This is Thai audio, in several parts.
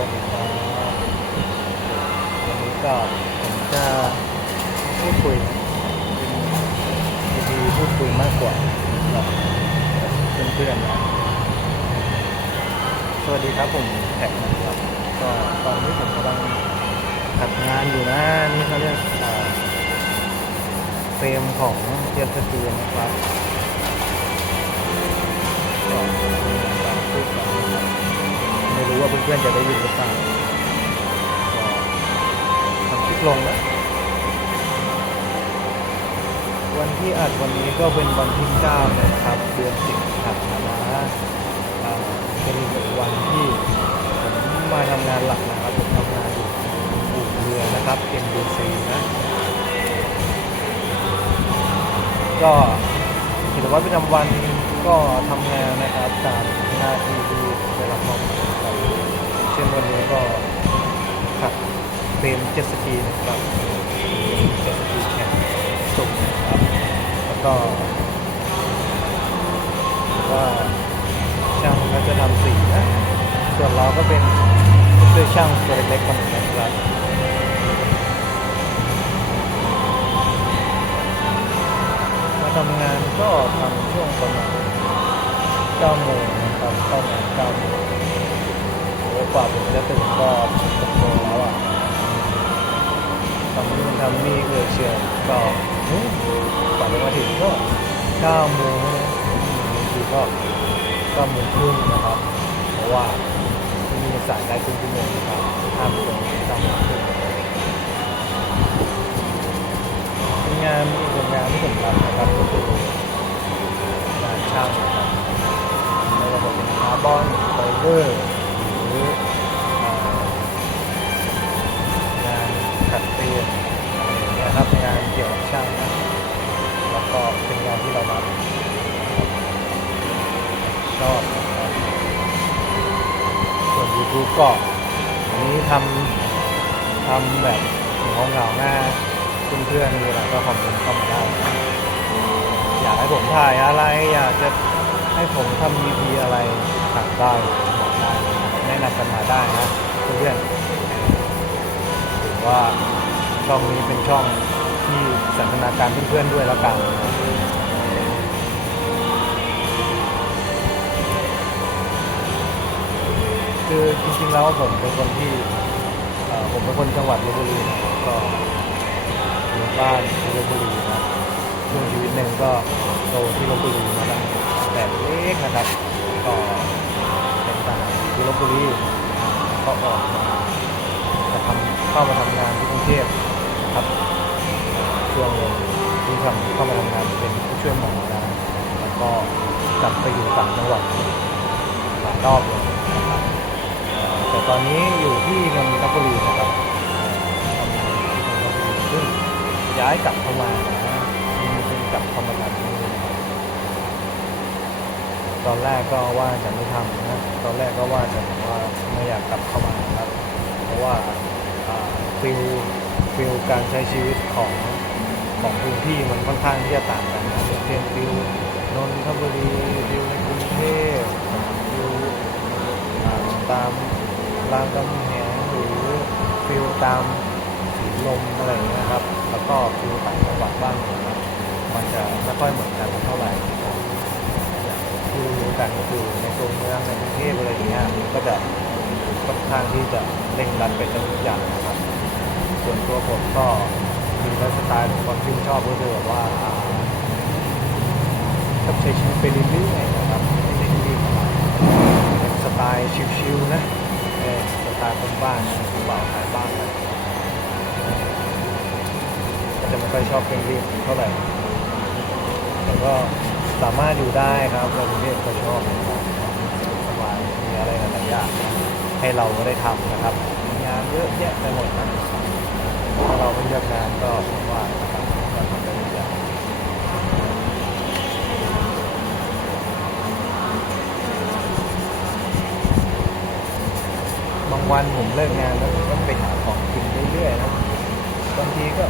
วัสดีครับวันนี้ก็ผมจะพูดคุยเป็นดีพูดคุยมากกว่ากับเพื่อนๆนะสวัสดีครับผมแขกนะครับก็ตอนนี้ผมกำลังขัดงานอยู่นะนี่เขาเรียกเฟรมของเทียนสตีนะครับ รู้ว่าเพื่อนๆจะได้ยินหรือเปล่าทำคลิปลงแล้ววันที่อัดวันนี้ก็เป็นวันที่9นะครับ เดือนสิงหาคมนะอ่าเป็นวันที่ผมมาทำงานหลักนะครับผมทำงานอยู่อู่เรือนะครับ MBC นะ ก็กิจวัตรประจำวันก็ทำงานนะครับตามหน้าที่ ที่ได้รับมอบหมาเช่นวันนี้ก็ขับเป็นเจ็ตสกีนะครับเจ็ตสกีแข่งสุกนะครับแล้วก็ว่าช่างก็จะทำสีนะ ส่วนเราก็เป็นช่วยช่างตัวเล็กๆคนหนึ่งนะครับมาทำงานก็ทำช่วงประมาณ9โมง นะครับเข้างาน9โมงโอ้กว่าผมจะตื่นก็6โมงแล้วอะทำนู่นทำนี่เออเชียวก็อืมกว่าจะมาถึงก็9โมงนะบางทีก็9โมงครึ่งนะครับ เพราะว่าที่นี่สายได้ครึ่งชั่วโมงนะครับห้ามเกิน9โมงครึ่งเป็นงานอีกหนึ่งงานที่ผมทำ เบอร์หรืองานขัดเตียงอะไรอย่างเงี้ยครับงานเกี่ยวกับช่างนะแล้วก็เป็นงานที่เรารักชอบส่วน YouTube ก็อันนี้ทำทำแบบเหงเหงาหน้าเพื่อนๆมีอะไรก็คอมเมนต์เข้ามาได้อยากให้ผมถ่ายอะไรอยากจะให้ผมทำ EP อะไรถ่ามได้บอกได้ แนะนำกันมาได้นะเพื่อนๆถือว่าช่องนี้เป็นช่องที่สันทนาการเพื่อนๆด้วยแล้วกันคือจริงๆแล้วผมเป็นคนที่ผมเป็นคนจังหวัดลบบุรีนะก็อยู่บ้านที่ลบบุรีนะช่วงชีวิตหนึ่งก็โตที่ลบบุรีมาตั้งแต่เล็กนะครับก็ ลบบุรีก็ออกมาจะทำเข้ามาทำงานที่กรุงเทพครับช่วงที่ทำเข้ามาทำงานเป็นผู้ช่วยหมอนะแล้วก็กลับไปอยู่ต่างจังหวัดหลายรอบเลยนะครับแต่ตอนนี้อยู่ที่นนทบุรีนะครับทำงานที่นนทบุรีซึ่งย้ายกลับเข้ามานะมีเป็นกลับเข้ามาทำที่นี่นะครับ ตอนแรกก็ว่าจะไม่ทำนะตอนแรกก็ว่าจะแบบว่าไม่อยากกลับเข้ามาครับ เพราะว่าฟิลฟิลการใช้ชีวิตของของพื้นที่มันค่อนข้างที่จะต่างกันนะเช่นฟิลนนทบุรีฟิลในกรุงเทพฟิลตามรามคำแหงหรือฟิลตามสีลมอะไรอย่างเงี้ยครับ แล้วก็ฟิวต่างจังหวัดบ้างมันจะไม่ค่อยเหมือนกันเท่าไหร่ ครับอย่งที่รู้กันก็คือในตัวเมืองในกรุงเทพอะไรอย่างเงี้ยมันก็จะค่อนข้างที่จะเร่งรัดไปทุกอย่างนะครับ ส่วนตัวผมก็มีไลฟ์สไตล์ของความชื่นชอบก็คือแบบว่าชอบใช้ชีวิตไปเรื่อยๆนะครับไม่ได้รีบเป็นสไตล์ชิลๆนะเออสไตล์คนบ้านนะคนบ่าวขายบ้านอะไรก็จะไม่ค่อยชอบเร่งรีบเท่าไหร่แต่ก็ สามารถอยู่ได้ครับเรากรุงเทพก็ชอบนะครับสบายมีอะไรหลายๆอย่างให้เราได้ทำนะครับมีงานเยอะแยะไปหมดนะถ้าเราไม่เลือกงานก็ผมว่านะครับก็ทำได้ทุกอย่างบางวันผมเลิกงานแล้วผมก็ไปหาของกินเรื่อยๆนะบางทีก็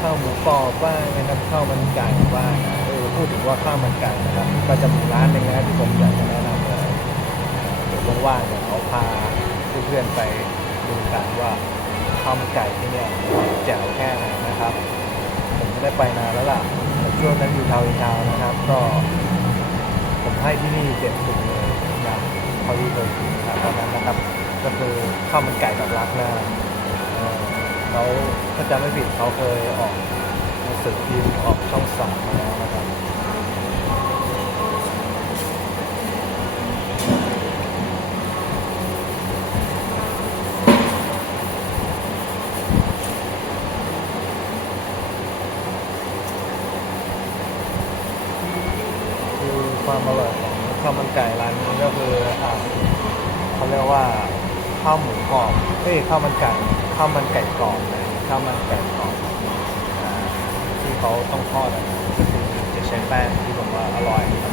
ข้าวหมูกรอบบ้างนะครับข้าวมันไก่บ้างนะ พูดถึงว่าข้าวมันไก่นะครับ ก็จะมีร้านหนึ่งนะที่ผมอยากจะแนะนำเลยเดี๋ยวว่างๆเดี๋ยวเขาพาเพื่อนๆไปดูกันว่าข้าวมันไก่ที่เนี่ยแจ๋วแค่ไหนนะครับ ผมไม่ได้ไปนานแล้วล่ะแต่ช่วงนั้นอยู่ทาวน์อินทาวนะครับ ก็ ผมให้ที่นี่เด็ดสุดเลยนะพอดีเลยนะตอนนั้นนะครับ ก็คือข้าวมันไก่แบบรักน้าเออแล้วถ้าจำไม่ผิดเขาเคยออกหนังสือพิมพ์ออกช่องสามมาแล้วนะครับ คือความอร่อยของข้าวมันไก่ร้านนี้ก็ คืออ่าเขาเรียกว่าข้าวหมูกรอบเอ้ยข้าวมันไก่ข้าวมันไก่กรอบนะข้าวมันไก่กรอบอ่าที่เขาต้องทอดอะนะก็คือจะใช้แป้งที่ผมว่าอร่อยครับ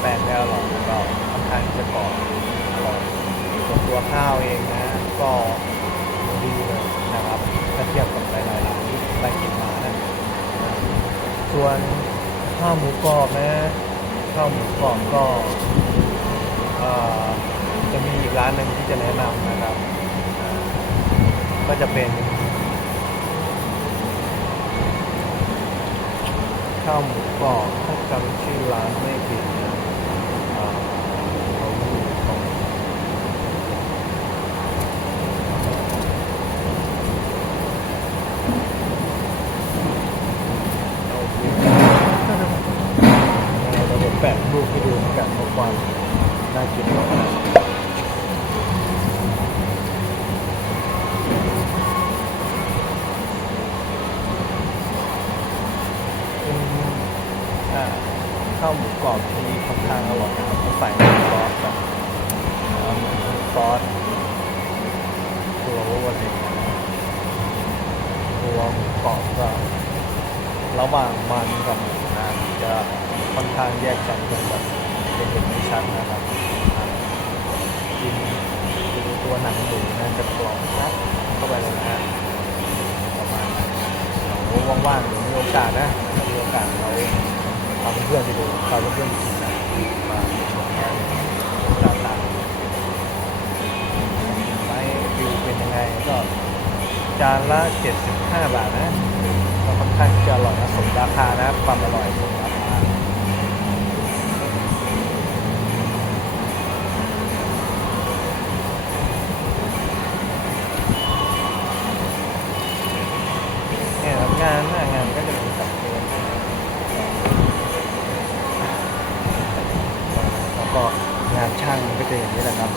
แป้งได้อร่อยแล้วก็ค่อนข้างที่จะกรอบอร่อยส่วนตัวข้าวเองนะก็ดีเลยนะครับถ้าเทียบกับหลายๆร้านที่ไปกินมานะส่วนข้าวหมูกรอบนะข้าวหมูกรอบก็ มีอีกร้านหนึ่งที่จะแนะนำนะครับ ก็จะเป็น ข้าวหมูกรอบถ้าจำชื่อร้านไม่ผิดนะอ่าเขาอยู่ตรงเอแปะรูปให้ดูกันว่าความน่ากินมากเป็นอ่า ข้าวหมูกรอบที่ค่อนข้างอร่อยนะครับใส่ซอสแบบอ่อนซอสตัวอะไรอย่างเงี้ยนะตัวหมูกรอบก็ระหว่างมันกับหมูนะจะค่อนข้างแยกกันจนแบบจะเห็นไม่ชัดนะครับกินดูตัวหนังหมูนะจะกรอบนะเข้าไปเลยนะประมาณนั้นว่างๆเดี๋ยวมีโอกาสนะมีโอกาสเรา พาเพื่อนไปดูพาเพื่อนไปกินนะมาชมกันต่างๆไม้วิวเป็นยังไงก็จานละ 75 บาทนะก็ค่อนข้างจะอร่อยนะสมราคานะความอร่อยสมราคา งานช่างมันก็จะอย่างนี้แหละครับ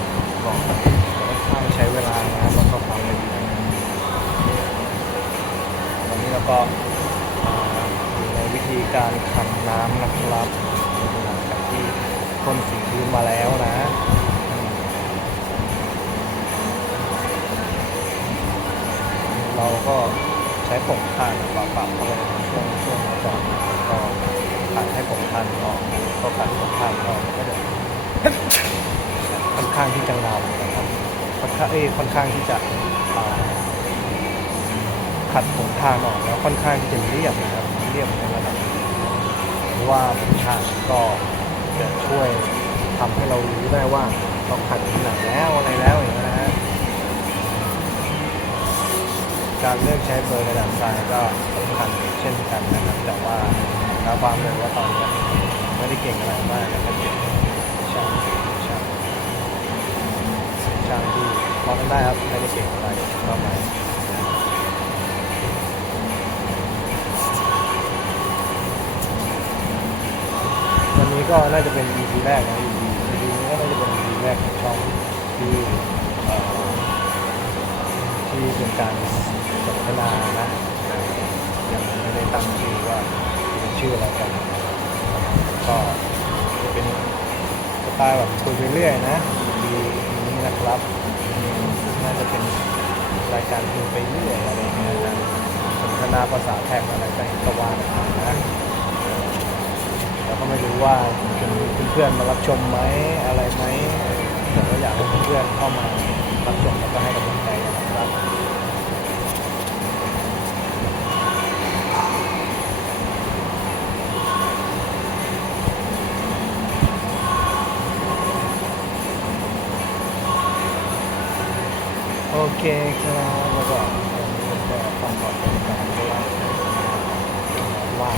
บอกว่าช่างใช้เวลานะแล้วก็ความละเอียดตอนนี้เราก็อ่าอยู่ในวิธีการทำน้ำนะครับหลังจากที่พ่นสีพื้นมาแล้วนะเราก็ใช้ผงถ่านปรับๆเข้าไปช่วงช่วงนี้ก่อนก็ขัดให้ผงถ่านออกก็ขัดผงถ่านออกก็จะ ค่อนข้างที่จะเงานะครับค่อนข้างเอ้ค่อนข้างที่จะขัดผงทานออกแล้วค่อนข้างที่จะเรียบนะครับเรียบในระดับเพราะว่าผงทานก็จะช่วยทำให้เรารู้ได้ว่าเราขัดที่ไหนแล้วอะไรแล้วอย่างนี้นะฮะการเลือกใช้เบอร์ระดับทรายก็สำคัญเช่นกันนะครับแต่ว่าถ้าความเร็วว่าตอนนี้ไม่ได้เก่งอะไรมากนะครับ ช่างที่พองกันได้ครับไม่ได้เก่งอะไรเข้ามาวันนี้ก็น่าจะเป็น EP แรกนะ EP EP นี้ก็น่าจะเป็น EP แรกของช่องที่ที่เป็นการสนทนานะยังไม่ได้ตั้งชื่อว่าเป็นชื่ออะไรกันก็จะเป็นสไตล์แบบคุยไปเรื่อยนะ EP นี้นะครับ น่าจะเป็นรายการคุยไปเรื่อยอะไรเงี้ยนะสนทนาภาษาแท็กอะไรก็ว่ากันไปนะเราก็ไม่รู้ว่าจะมีเพื่อนมารับชมไหมอะไรไหมแต่ก็อยากให้เพื่อนเข้ามารับชมแล้วก็ให้กำลังใจนะครับ เคครับแล้วก็ของขอบคุณการว่า